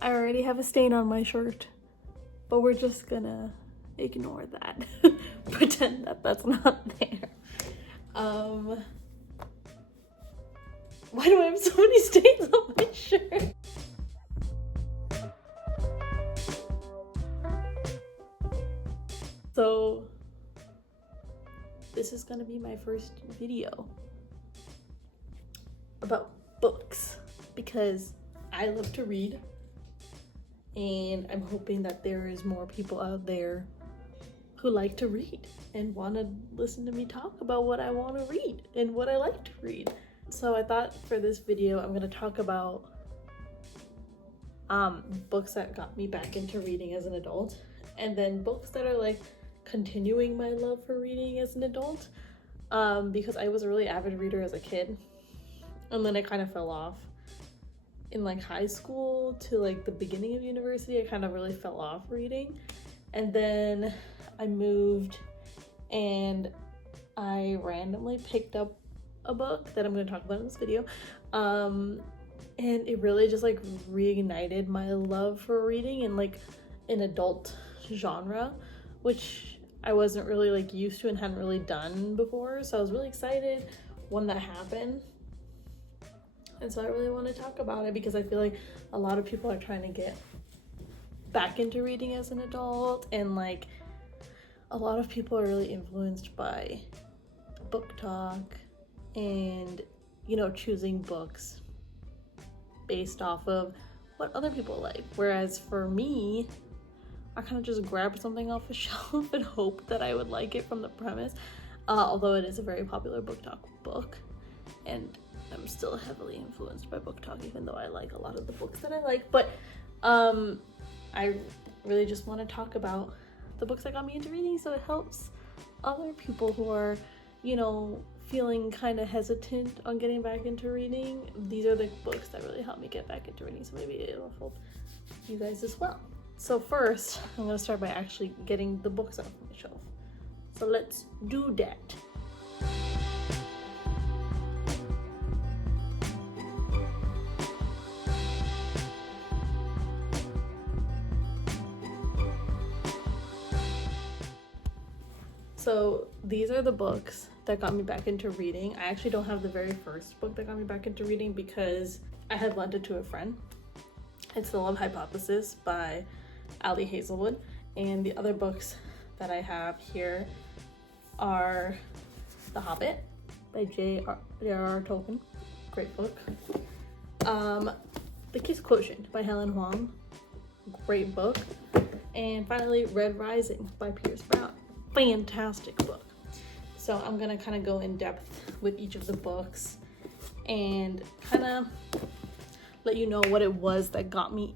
I already have a stain on my shirt, but we're just gonna ignore that. Pretend that that's not there. Why do I have so many stains on my shirt? So this is gonna be my first video about books because I love to read, and I'm hoping that there is more people out there who like to read and want to listen to me talk about what I want to read and what I like to read. So I thought for this video I'm going to talk about books that got me back into reading as an adult, and then books that are like continuing my love for reading as an adult, because I was a really avid reader as a kid, and then I kind of fell off in like high school to like the beginning of university. I kind of really fell off reading, and then I moved and I randomly picked up a book that I'm going to talk about in this video, and it really just like reignited my love for reading in like an adult genre, which I wasn't really like used to and hadn't really done before. So I was really excited when that happened, and so I really want to talk about it because I feel like a lot of people are trying to get back into reading as an adult, and like a lot of people are really influenced by BookTok and, you know, choosing books based off of what other people like. Whereas for me, I kind of just grabbed something off a shelf and hoped that I would like it from the premise, although it is a very popular BookTok book, and I'm still heavily influenced by BookTok, even though I like a lot of the books that I like. But I really just want to talk about the books that got me into reading, so it helps other people who are, you know, feeling kind of hesitant on getting back into reading. These are the books that really helped me get back into reading, so maybe it'll help you guys as well. So first, I'm going to start by actually getting the books off my shelf. So let's do that. So these are the books that got me back into reading. I actually don't have the very first book that got me back into reading because I had lent it to a friend. It's The Love Hypothesis by Ali Hazelwood, and the other books that I have here are The Hobbit by J.R.R. Tolkien, great book. The Kiss Quotient by Helen Hoang, great book. And finally, Red Rising by Pierce Brown, fantastic book. So I'm gonna kind of go in depth with each of the books and kind of let you know what it was that got me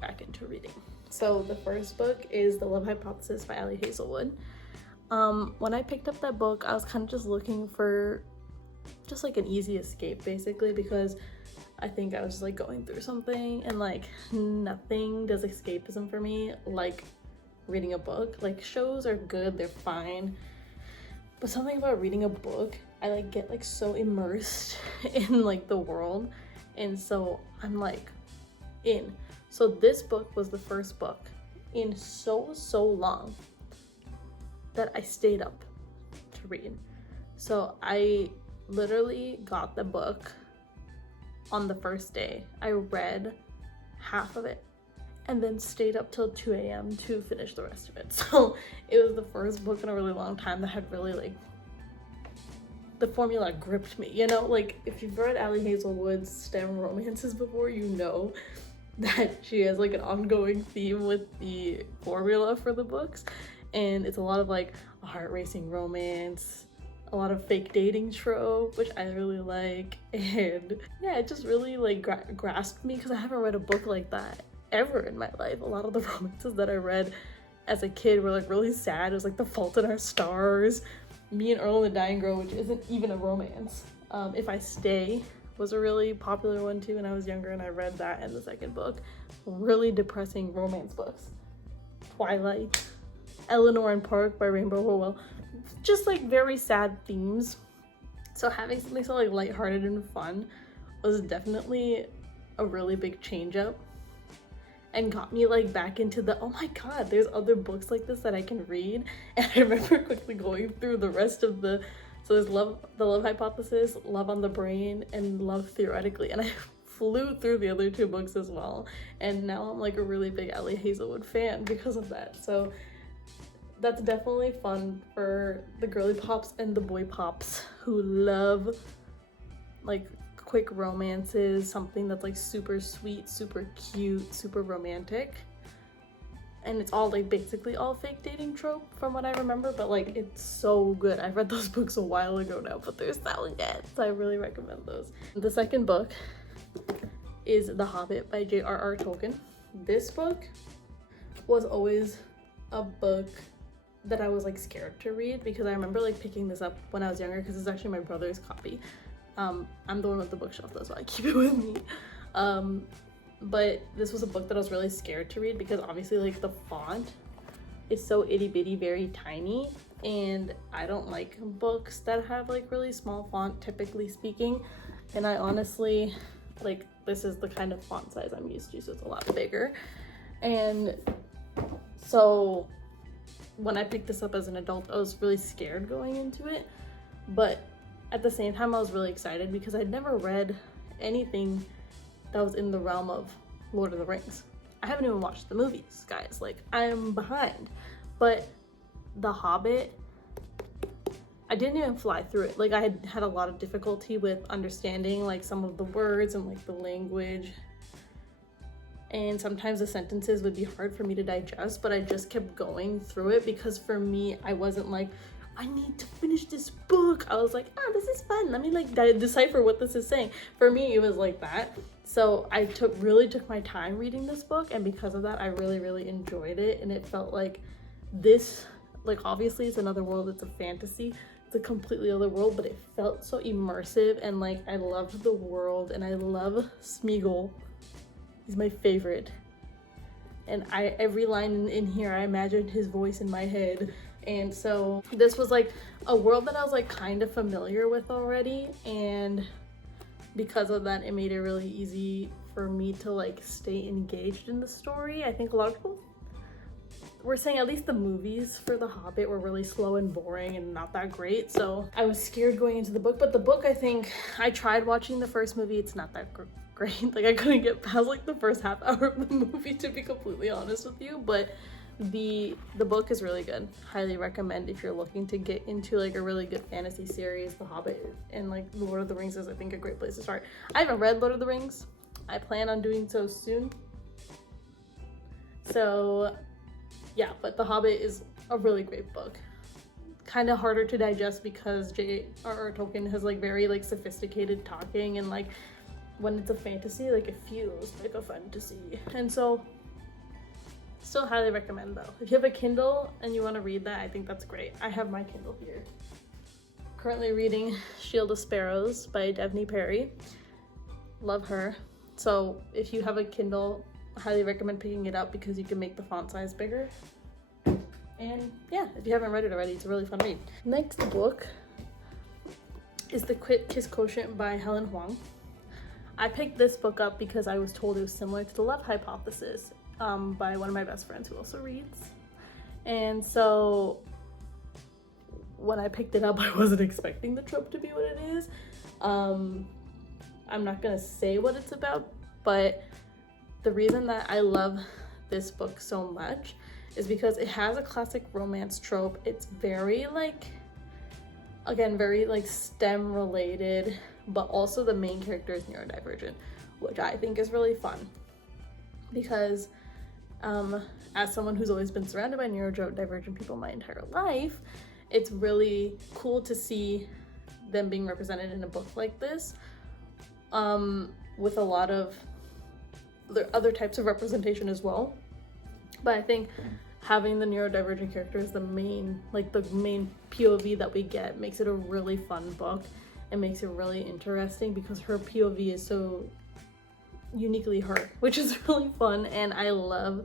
back into reading. So the first book is The Love Hypothesis by Ali Hazelwood. When I picked up that book, I was kind of just looking for just like an easy escape, basically, because I think I was just like going through something, and like nothing does escapism for me like reading a book. Like shows are good, they're fine, but something about reading a book, I like get like so immersed in like the world, and so I'm like in. So this book was the first book in so long that I stayed up to read. So I literally got the book on the first day. I read half of it and then stayed up till 2 a.m. to finish the rest of it. So it was the first book in a really long time that had really like, the formula gripped me, you know? Like if you've read Ali Hazelwood's STEM romances before, you know that she has like an ongoing theme with the formula for the books, and it's a lot of like a heart-racing romance, a lot of fake dating trope, which I really like, and yeah, it just really like grasped me because I haven't read a book like that ever in my life. A lot of the romances that I read as a kid were like really sad. It was like The Fault in Our Stars, Me and Earl and the Dying Girl, which isn't even a romance. If I Stay was a really popular one too when I was younger, and I read that in the second book. Really depressing romance books. Twilight, Eleanor and Park by Rainbow Rowell, just like very sad themes. So having something so like lighthearted and fun was definitely a really big change up and got me like back into the, oh my god, there's other books like this that I can read. And I remember quickly going through the rest of the, so there's Love, the Love Hypothesis, Love on the Brain, and Love Theoretically, and I flew through the other 2 books as well. And now I'm like a really big Ellie Hazelwood fan because of that. So that's definitely fun for the girly pops and the boy pops who love like quick romances, something that's like super sweet, super cute, super romantic. And it's all like basically all fake dating trope from what I remember, but like it's so good. I read those books a while ago now, but they're so good, so I really recommend those. The second book is The Hobbit by J.R.R. Tolkien. This book was always a book that I was like scared to read because I remember like picking this up when I was younger because it's actually my brother's copy. I'm the one with the bookshelf, that's why I keep it with me. But this was a book that I was really scared to read because obviously like the font is so itty bitty, very tiny, and I don't like books that have like really small font, typically speaking. And I honestly, like, this is the kind of font size I'm used to, so it's a lot bigger. And so when I picked this up as an adult, I was really scared going into it, but at the same time I was really excited because I'd never read anything that was in the realm of Lord of the Rings. I haven't even watched the movies, guys, like I'm behind. But The Hobbit, I didn't even fly through it. Like I had a lot of difficulty with understanding like some of the words and like the language, and sometimes the sentences would be hard for me to digest, but I just kept going through it because for me, I wasn't like, I need to finish this book. I was like, this is fun. Let me like decipher what this is saying. For me, it was like that. So I really took my time reading this book, and because of that, I really, really enjoyed it. And it felt like this, like obviously it's another world, it's a fantasy, it's a completely other world, but it felt so immersive, and like I loved the world, and I love Smeagol. He's my favorite. And every line in here, I imagined his voice in my head. And so this was like a world that I was like kind of familiar with already, and because of that, it made it really easy for me to like stay engaged in the story. I think a lot of people were saying at least the movies for The Hobbit were really slow and boring and not that great, so I was scared going into the book. But the book, I think, I tried watching the first movie, it's not that great. Like I couldn't get past like the first half hour of the movie, to be completely honest with you, but the book is really good. Highly recommend if you're looking to get into like a really good fantasy series. The Hobbit and like Lord of the Rings is, I think, a great place to start. I haven't read Lord of the Rings. I plan on doing so soon. So yeah, but The Hobbit is a really great book. Kind of harder to digest because J.R.R. Tolkien has like very like sophisticated talking, and like when it's a fantasy, like it feels like a fantasy. And so still highly recommend though. If you have a Kindle and you want to read that, I think that's great. I have my Kindle here. Currently reading Shield of Sparrows by Devney Perry. Love her. So if you have a Kindle, I highly recommend picking it up because you can make the font size bigger. And yeah, if you haven't read it already, it's a really fun read. Next book is The Kiss Quotient by Helen Hoang. I picked this book up because I was told it was similar to The Love Hypothesis by one of my best friends who also reads. And so when I picked it up, I wasn't expecting the trope to be what it is. I'm not gonna say what it's about, but the reason that I love this book so much is because it has a classic romance trope. It's very like, again, very like STEM related, but also the main character is neurodivergent, which I think is really fun because as someone who's always been surrounded by neurodivergent people my entire life, it's really cool to see them being represented in a book like this, with a lot of other types of representation as well. But I think having the neurodivergent character as the main POV that we get makes it a really fun book. It makes it really interesting because her POV is so uniquely her, which is really fun. And I love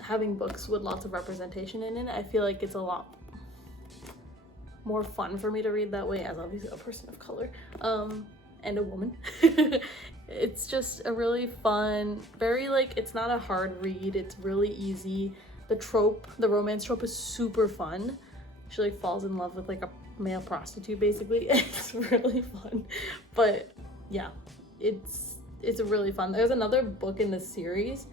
having books with lots of representation in it. I feel like it's a lot more fun for me to read that way as obviously a person of color. and a woman. It's just a really fun, very like, it's not a hard read, it's really easy. The romance trope is super fun. She like falls in love with like a male prostitute basically. It's really fun. But yeah, it's really fun. There's another book in the series,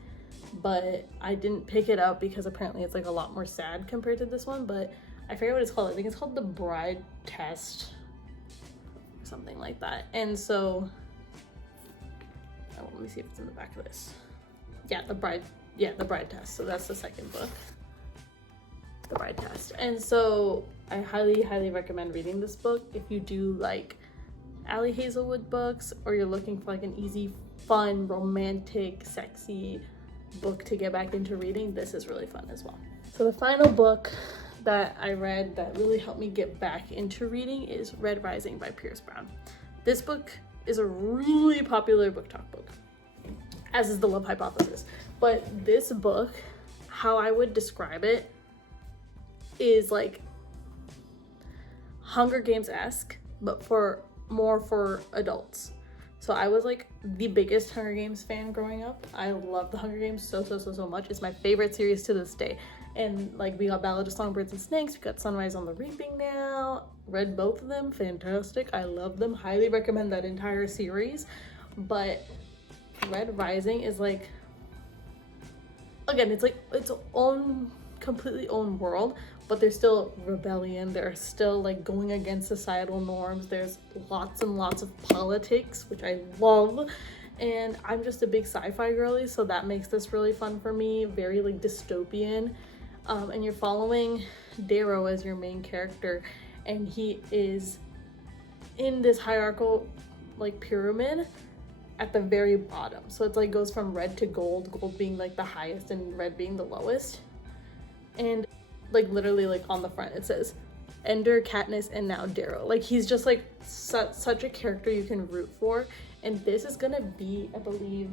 but I didn't pick it up because apparently it's like a lot more sad compared to this one, but I forget what it's called. I think it's called The Bride Test or something like that. And so let me see if it's in the back of this. The Bride Test. So that's the second book, The Bride Test. And so I highly recommend reading this book if you do like Ali Hazelwood books, or you're looking for like an easy, fun, romantic, sexy book to get back into reading. This is really fun as well. So the final book that I read that really helped me get back into reading is Red Rising by Pierce Brown. This book is a really popular book talk book, as is The Love Hypothesis. But this book, how I would describe it, is like Hunger Games-esque, but more for adults. So I was like the biggest Hunger Games fan growing up. I love the Hunger Games so much. It's my favorite series to this day. And like, we got Ballad of Songbirds and Snakes, we got Sunrise on the Reaping now. Read both of them, fantastic. I love them, highly recommend that entire series. But Red Rising is like, again, it's like its own completely own world, but there's still rebellion, there's still like going against societal norms, there's lots and lots of politics, which I love. And I'm just a big sci-fi girly, so that makes this really fun for me. Very like dystopian. And you're following Darrow as your main character, and he is in this hierarchical like pyramid at the very bottom. So it's like goes from red to gold, gold being like the highest and red being the lowest. And like literally like on the front it says Ender, Katniss, and now Darrow. Like, he's just like such a character you can root for. And this is gonna be, I believe,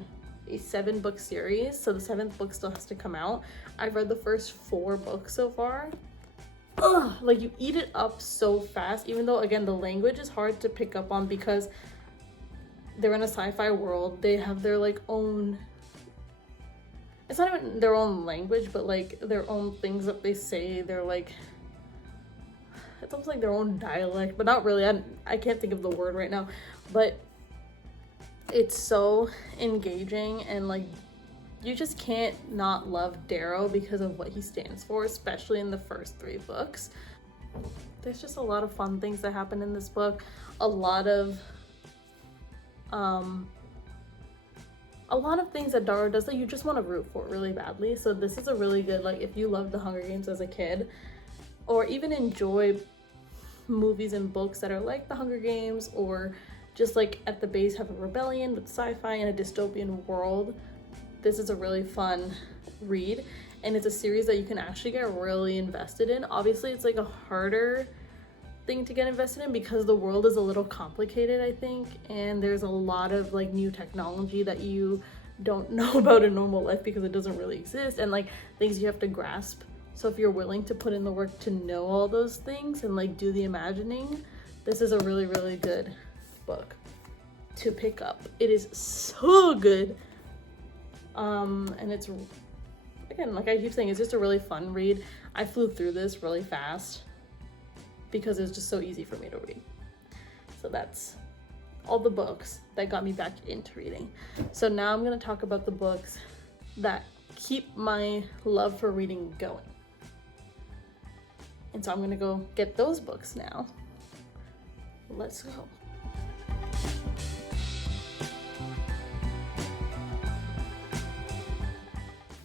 a 7-book series, so the 7th book still has to come out. I've read the first 4 books so far. Ugh, like, you eat it up so fast, even though again the language is hard to pick up on because they're in a sci-fi world. They have their like own, it's not even their own language, but like their own things that they say. They're like, it's almost like their own dialect, but not really. I can't think of the word right now, but it's so engaging, and like, you just can't not love Darrow because of what he stands for, especially in the first 3 books. There's just a lot of fun things that happen in this book. A lot of things that Darrow does that you just want to root for really badly. So this is a really good, like, if you loved the Hunger Games as a kid, or even enjoy movies and books that are like the Hunger Games, or just like at the base have a rebellion with sci-fi in a dystopian world, this is a really fun read. And it's a series that you can actually get really invested in. Obviously it's like a harder thing to get invested in because the world is a little complicated, I think, and there's a lot of like new technology that you don't know about in normal life because it doesn't really exist, and like things you have to grasp. So if you're willing to put in the work to know all those things and like do the imagining, this is a really, really good book to pick up. It is so good. And it's, again, like I keep saying, it's just a really fun read. I flew through this really fast because it was just so easy for me to read. So that's all the books that got me back into reading. So now I'm going to talk about the books that keep my love for reading going. And so I'm going to go get those books now. Let's go.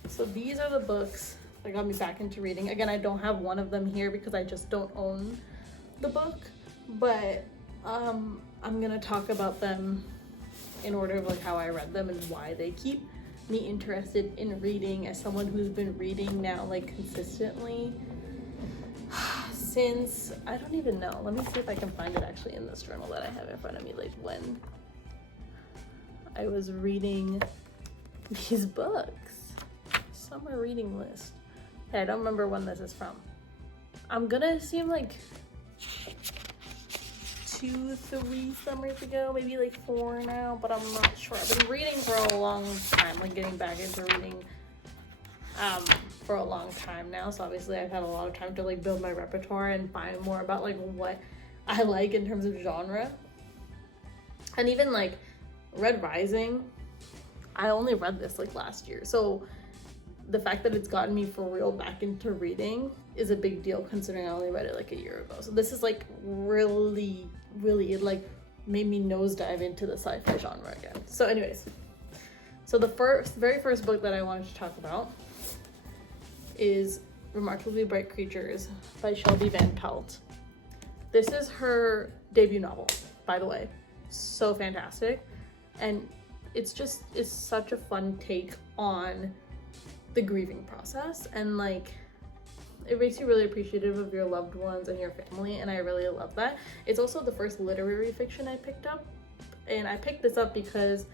So these are the books that got me back into reading. Again, I don't have one of them here because I just don't own the book, but I'm gonna talk about them in order of like how I read them and why they keep me interested in reading as someone who's been reading now like consistently since, I don't even know. Let me see if I can find it actually in this journal that I have in front of me, like when I was reading these books. Summer reading list. Hey, I don't remember when this is from. I'm gonna assume like 2-3 summers ago, maybe like 4 now, but I'm not sure. I've been reading for a long time, like getting back into reading for a long time now, so obviously I've had a lot of time to like build my repertoire and find more about like what I like in terms of genre. And even like Red Rising, I only read this like last year, so the fact that it's gotten me for real back into reading is a big deal considering I only read it like a year ago. So this is like really, it like made me nosedive into the sci-fi genre again. So anyways, so the very first book that I wanted to talk about is Remarkably Bright Creatures by Shelby Van Pelt. This is her debut novel, by the way. So fantastic. And it's such a fun take on the grieving process, and like it makes you really appreciative of your loved ones and your family, and I really love that. It's also the first literary fiction I picked up, and I picked this up because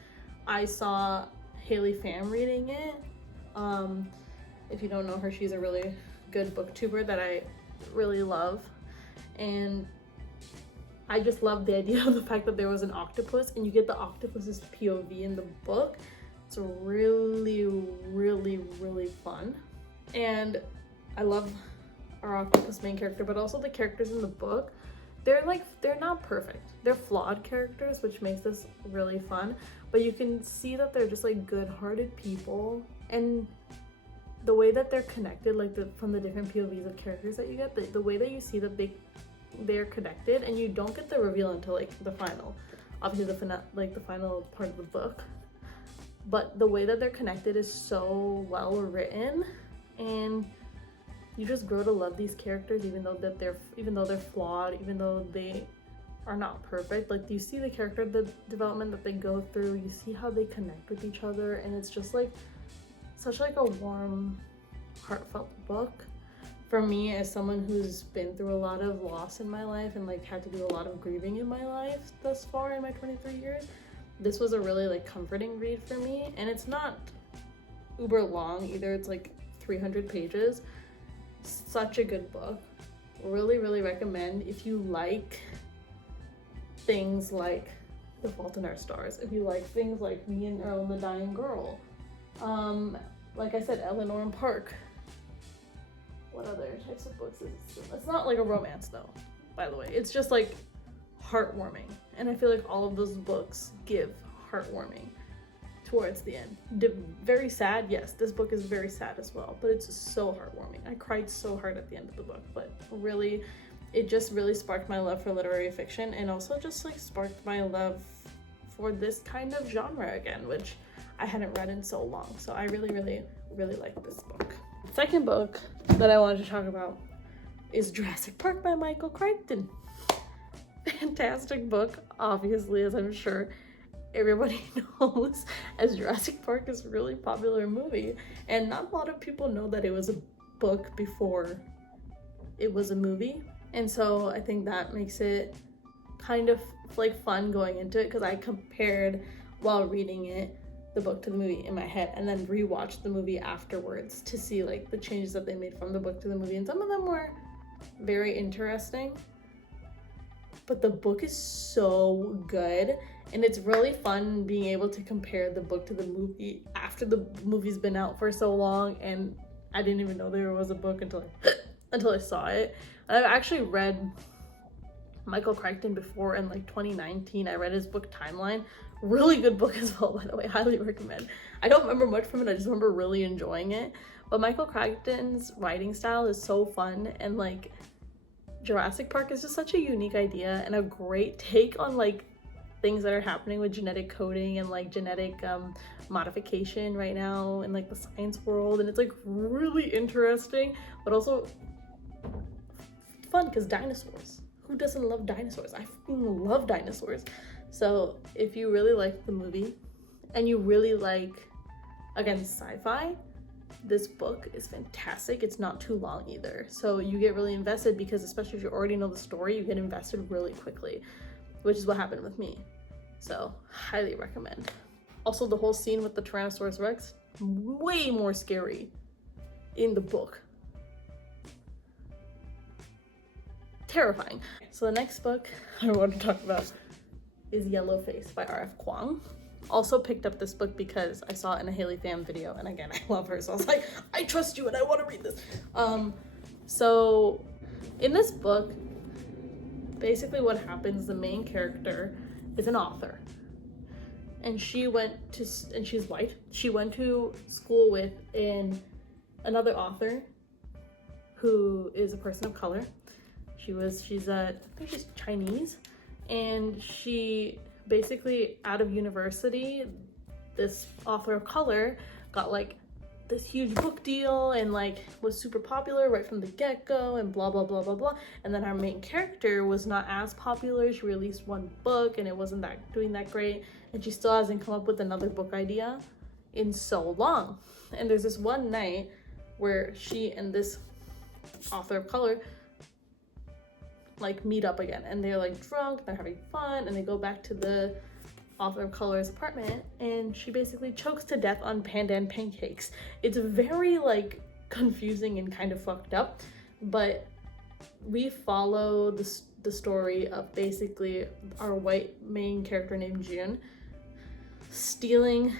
I saw Haley Pham reading it. If you don't know her, she's a really good booktuber that I really love, and I just love the idea of the fact that there was an octopus and you get the octopus's POV in the book. It's really, really fun. And I love our octopus main character, but also the characters in the book. They're not perfect. They're flawed characters, which makes this really fun. But you can see that they're just like good-hearted people. And the way that they're connected, like from the different POVs of characters that you get, the way that you see that they're connected, and you don't get the reveal until like the final, obviously the final part of the book. But the way that they're connected is so well written, and you just grow to love these characters even though they're flawed, even though they are not perfect. Like you see the character development that they go through, you see how they connect with each other, and it's just like such like a warm, heartfelt book. For me, as someone who's been through a lot of loss in my life and like had to do a lot of grieving in my life thus far in my 23 years, this was a really like comforting read for me. And it's not uber long either. It's like 300 pages. Such a good book. Really recommend if you like things like The Fault in Our Stars, if you like things like Me and Earl and the Dying Girl, like I said, Eleanor and Park. What other types of books is it? It's not like a romance though, by the way. It's just like heartwarming, and I feel like all of those books give heartwarming towards the end. Very sad, yes, this book is very sad as well, but it's so heartwarming. I cried so hard at the end of the book, but really, it just really sparked my love for literary fiction, and also just like sparked my love for this kind of genre again, which I hadn't read in so long. So I really like this book. The second book that I wanted to talk about is Jurassic Park by Michael Crichton. Fantastic book, obviously, as I'm sure everybody knows, as Jurassic Park is a really popular movie, and not a lot of people know that it was a book before it was a movie. And so I think that makes it kind of like fun going into it, because I compared while reading it the book to the movie in my head, and then rewatched the movie afterwards to see like the changes that they made from the book to the movie, and some of them were very interesting. But the book is so good, and it's really fun being able to compare the book to the movie after the movie's been out for so long, and I didn't even know there was a book until I saw it. And I've actually read Michael Crichton before in like 2019. I read his book Timeline. Really good book as well, by the way. Highly recommend. I don't remember much from it. I just remember really enjoying it. But Michael Crichton's writing style is so fun, and like Jurassic Park is just such a unique idea and a great take on like things that are happening with genetic coding and like genetic modification right now in like the science world. And it's like really interesting, but also fun because dinosaurs. Who doesn't love dinosaurs? I fucking love dinosaurs. So if you really like the movie and you really like, again, sci-fi, this book is fantastic. It's not too long either. So you get really invested, because especially if you already know the story, you get invested really quickly, which is what happened with me. So highly recommend. Also, the whole scene with the Tyrannosaurus Rex, way more scary in the book. terrifying. So the next book I want to talk about is Yellow Face by R.F. Kuang. Also picked up this book because I saw it in a Haley Pham video, and again, I love her, so I was like, I trust you and I want to read this. So in this book, basically what happens, the main character is an author, and she's white. She went to school with another author who is a person of color. I think she's Chinese, and she basically, out of university, this author of color got like this huge book deal and like was super popular right from the get-go and blah blah blah blah blah. And then our main character was not as popular. She released one book and it wasn't doing that great, and she still hasn't come up with another book idea in so long. And there's this one night where she and this author of color like meet up again, and they're like drunk, they're having fun, and they go back to the author of color's apartment, and she basically chokes to death on pandan pancakes. It's very like confusing and kind of fucked up, but we follow the story of basically our white main character named June stealing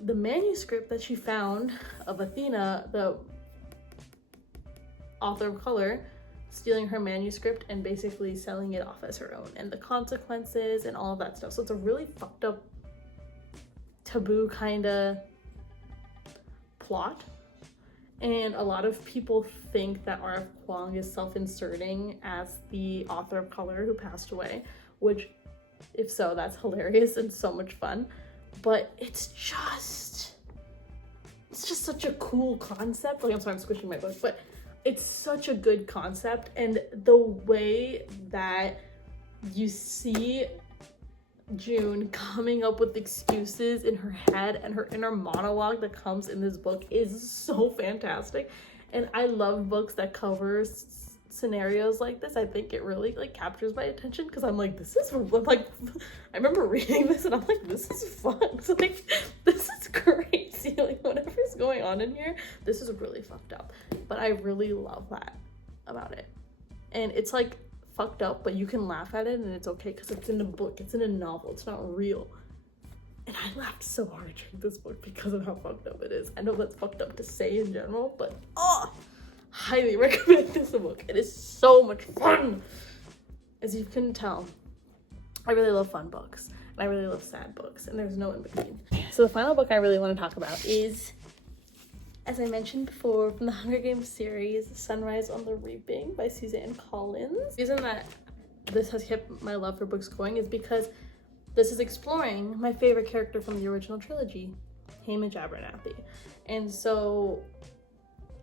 the manuscript that she found of Athena, the author of color, stealing her manuscript and basically selling it off as her own, and the consequences and all of that stuff. So it's a really fucked up, taboo kind of plot. And a lot of people think that R.F. Kuang is self-inserting as the author of color who passed away, which, if so, that's hilarious and so much fun. But it's just such a cool concept. Like, I'm sorry, I'm squishing my book, but it's such a good concept, and the way that you see June coming up with excuses in her head and her inner monologue that comes in this book is so fantastic. And I love books that cover scenarios like this. I think it really like captures my attention, because I'm like, this is like, I remember reading this and I'm like, this is fun. It's like, this is crazy. Like, whatever's going on in here, this is really fucked up. But I really love that about it. And it's like fucked up, but you can laugh at it and it's okay, because it's in a book, it's in a novel, it's not real. And I laughed so hard during this book because of how fucked up it is. I know that's fucked up to say in general, but highly recommend this book. It is so much fun. As you can tell, I really love fun books, and I really love sad books, and there's no in between. So the final book I really want to talk about is, as I mentioned before, from the Hunger Games series, Sunrise on the Reaping by Suzanne Collins. The reason that this has kept my love for books going is because this is exploring my favorite character from the original trilogy, Haymitch Abernathy. And so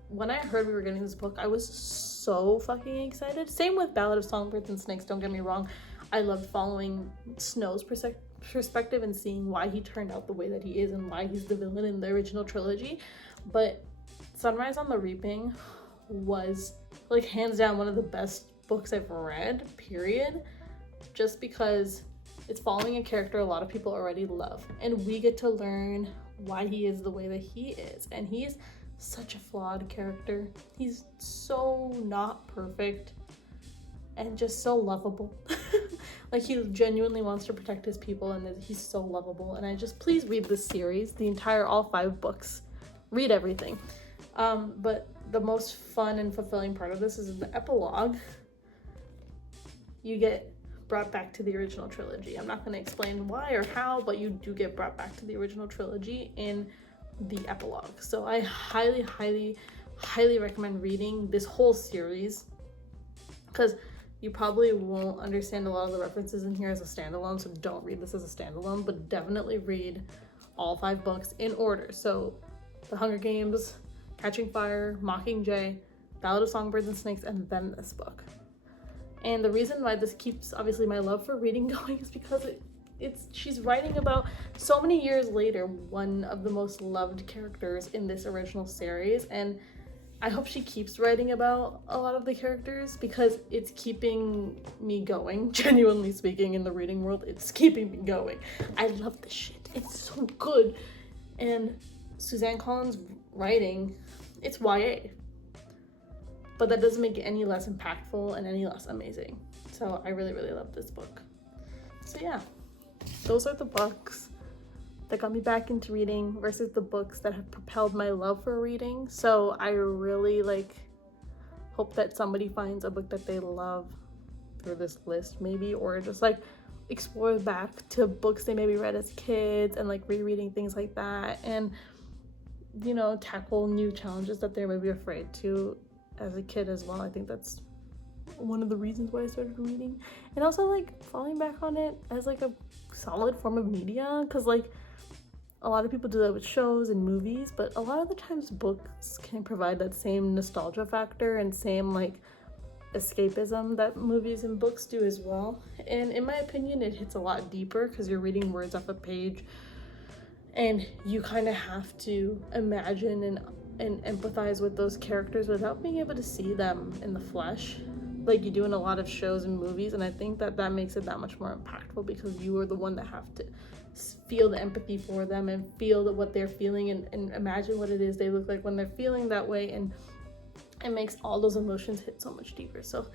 when I heard we were getting this book, I was so fucking excited. Same with Ballad of Songbirds and Snakes, don't get me wrong. I loved following Snow's perspective and seeing why he turned out the way that he is and why he's the villain in the original trilogy. But Sunrise on the Reaping was like hands down one of the best books I've read, period. Just because it's following a character a lot of people already love, and we get to learn why he is the way that he is. And he's such a flawed character. He's so not perfect and just so lovable. Like, he genuinely wants to protect his people, and he's so lovable. And I just, please read this series, the entire, all 5 books. Read everything. But the most fun and fulfilling part of this is in the epilogue. You get brought back to the original trilogy. I'm not going to explain why or how, but you do get brought back to the original trilogy in the epilogue. So I highly, highly, highly recommend reading this whole series, because you probably won't understand a lot of the references in here as a standalone, so don't read this as a standalone, but definitely read all 5 books in order. So The Hunger Games, Catching Fire, Mockingjay, Ballad of Songbirds and Snakes, and then this book. And the reason why this keeps, obviously, my love for reading going is because she's writing about, so many years later, one of the most loved characters in this original series. And I hope she keeps writing about a lot of the characters, because it's keeping me going. Genuinely speaking, in the reading world, it's keeping me going. I love this shit. It's so good. And Suzanne Collins' writing, it's YA. but that doesn't make it any less impactful and any less amazing. So I really, really love this book. So yeah, those are the books that got me back into reading versus the books that have propelled my love for reading. So I really hope that somebody finds a book that they love through this list maybe, or just explore back to books they maybe read as kids and rereading things like that, and tackle new challenges that they're maybe afraid to as a kid as well. I think that's one of the reasons why I started reading, and also falling back on it as a solid form of media, because a lot of people do that with shows and movies, but a lot of the times books can provide that same nostalgia factor and same escapism that movies and books do as well. And in my opinion, it hits a lot deeper because you're reading words off a page and you kind of have to imagine and empathize with those characters without being able to see them in the flesh like you do in a lot of shows and movies. And I think that makes it that much more impactful because you are the one that have to feel the empathy for them and feel what they're feeling and imagine what it is they look like when they're feeling that way, and it makes all those emotions hit so much deeper. So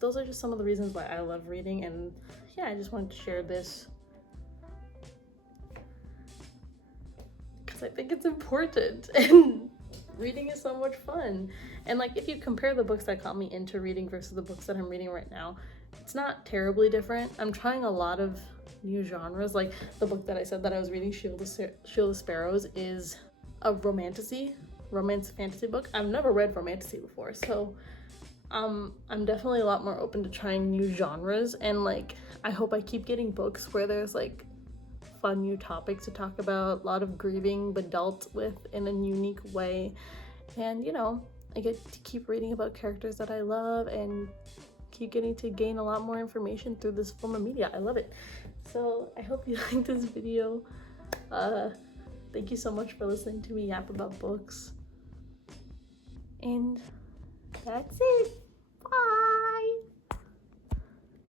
those are just some of the reasons why I love reading, and yeah, I just wanted to share this because I think it's important and reading is so much fun. And if you compare the books that got me into reading versus the books that I'm reading right now, it's not terribly different. I'm trying a lot of new genres. The book that I said that I was reading, Shield of Sparrows, is a romance fantasy book. I've never read romantasy before, so I'm definitely a lot more open to trying new genres, and I hope I keep getting books where there's fun new topics to talk about, a lot of grieving but dealt with in a unique way, and I get to keep reading about characters that I love and keep getting to gain a lot more information through this form of media. I love it. So I hope you liked this video. Thank you so much for listening to me yap about books. And that's it. Bye.